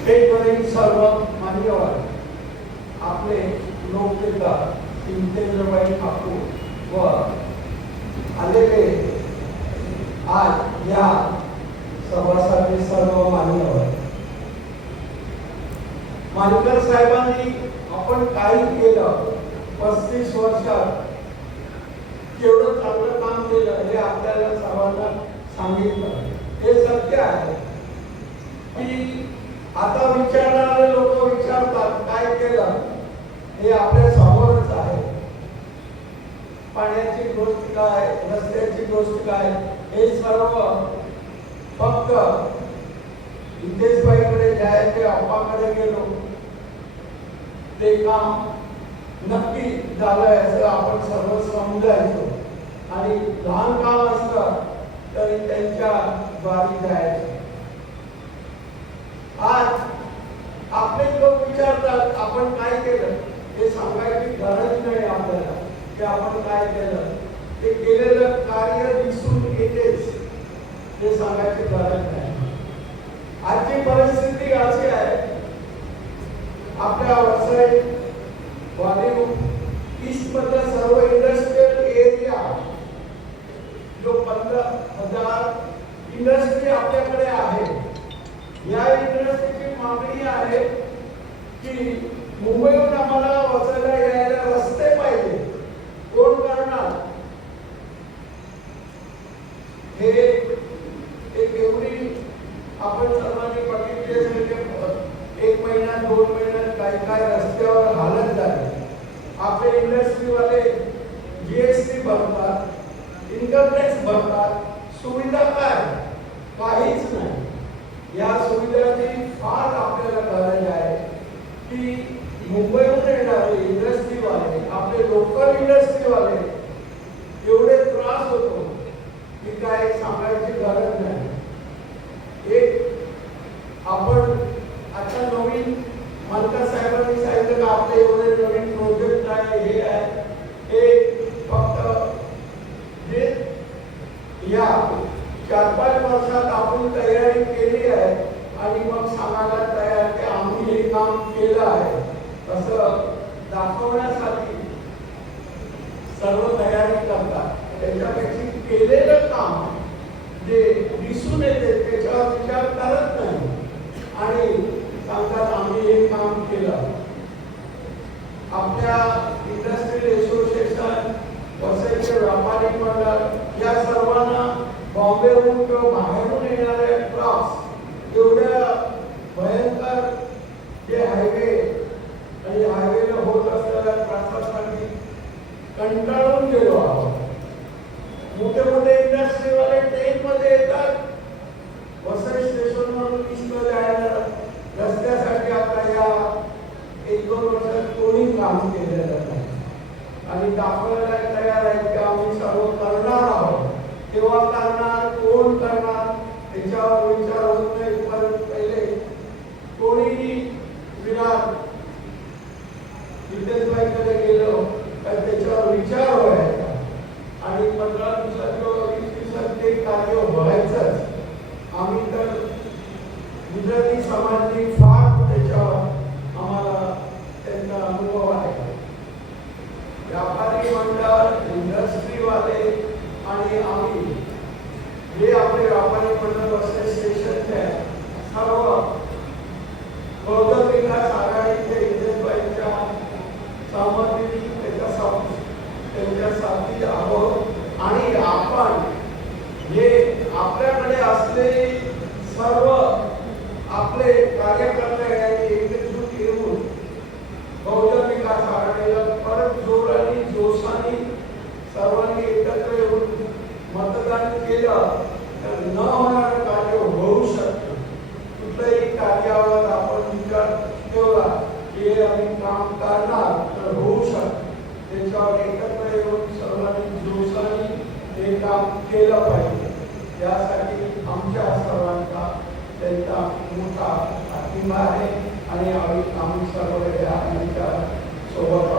स्टेटवरील सर्व मान्यवर आपले लोकनेता इंतेंद्रबाई ठाकूर व आलेले आज या सभासाठी सर्व मान्यवर मानकर साहेबांनी आपण काही केलं पस्तीस वर्षात केवढं चांगलं काम केलं हे आपल्याला सर्वांना सांगितलं. हे सत्य आहे की आता विचारणारे लोक विचारतात काय केलं? हे आपल्या समोरच आहे. पाण्याची गोष्ट काय? रस्त्याची गोष्ट काय? हे सर्व फक्त हितेशबाईकडे जायचे अप्पाकडे गेलो. ते काम नक्की झालंय असं आपण सर्व समजायचो. आणि लहान काम असतं तरी त्यांच्या द्वारी जायचं आज आपले लोक आपण काय केलं? हे सांगायची गरज नाही आपल्याला की आपण काय केलं. ते केलेलं कार्य दिसून येतेच. हे सांगायची गरज नाही आजची परिस्थिती अशी आहे आपल्या वसई वालीव ईस्ट मधला सर्व इंडस्ट्रियल एरिया जो पंधरा हजार इंडस्ट्री आपल्याकडे आहे या इंडस्ट्रीची मागणी आहे की मुंबईहून आम्हाला वाचायला यायला रस्ते पाहिजे. कोण करणार? हे एक एवढी आपण सर्वांनी बघितले एक महिना दोन महिन्यात काय काय रस्त्यावर हालत झाली. आपले इंडस्ट्रीवाले जीएसटी भरतात इन्कम टॅक्स भरतात. सुविधा काय? काहीच नाही. या सुविधाची फार की मुंबईहून येणारे इंडस्ट्रीवाले आपले लोकल इंडस्ट्रीवाले एवढे त्रास होतो की काय सांगायची गरज नाही. एक आपण आता नवीन मालका साहेबांनी सांगितलं का आपले एवढे नवीन प्रोजेक्ट आहे हे आहे. हे फक्त जे या चार पाच वर्षात आपण तयारी केली आहे. आणि मग सांगायला तयार की आम्ही हे काम केलं आहे. असं दाखवण्यासाठी सर्व तयारी करतात. त्याच्यापेक्षा केलेलं काम जे दिसून येते त्याच्यावर विचार करत नाही. आणि सांगतात आम्ही हे काम केलं. आपल्या इंडस्ट्रियल असोसिएशन वसईचे व्यापारी मंडळ या सर्वांना बॉम्बेहून किंवा बाहेरून येणारे क्रॉस एवढे भयंकर जे हायवे आणि हायवेला होत असलेल्या त्रासासाठी कंटाळून गेलो आहोत. मोठे मोठे इंडस्ट्रीवाले ट्रेनमध्ये येतात. वसई स्टेशनवरून ईस्टला जायला रस्त्यासाठी आता या एक दोन वर्षात कोणी काम केलेलं नाही. आणि दाखवायला तयार आहेत की आम्ही सर्व करणार आहोत. तेव्हा करणार कोण करणार त्याच्यावर विचार होत नाही कोणीही विराट विद्यार्थ्यांकडे गेलो तर त्याच्यावर विचार व्हायचा. आणि पंधरा दिवसात किंवा वीस दिवसात ते कार्य व्हायचंच. आम्ही तर गुजराती समाजनी फार त्याच्यावर आम्हाला त्यांचा अनुभव आहे. व्यापारी मंडळ इंडस्ट्रीवाले आणि आम्ही जे आपले व्यापारी मंडळ असले स्टेशनचे सर्व बौद्ध विकास आघाडीचे इंद्रबाईंच्या त्याच्या आहोत आणि आपण हे आपल्याकडे असलेले सर्व आपले कार्यकर्ते यांनी एकजूट येऊन बौद्ध विकास आघाडीला परत जोर आणि जोशाने सर्वांनी एकत्र येऊन मतदान केलं. तर न होणारं कार्य होऊ शकतं कुठल्याही कार्यावर आपण विचार ठेवला की हे आम्ही काम करणार तर होऊ शकतं त्याच्यावर एकत्र येऊन सर्वांनी जोशाने हे काम केलं पाहिजे. यासाठी आमच्या सर्वांचा त्यांचा मोठा पाठिंबा आहे आणि आम्ही आम्ही सर्व या सोबत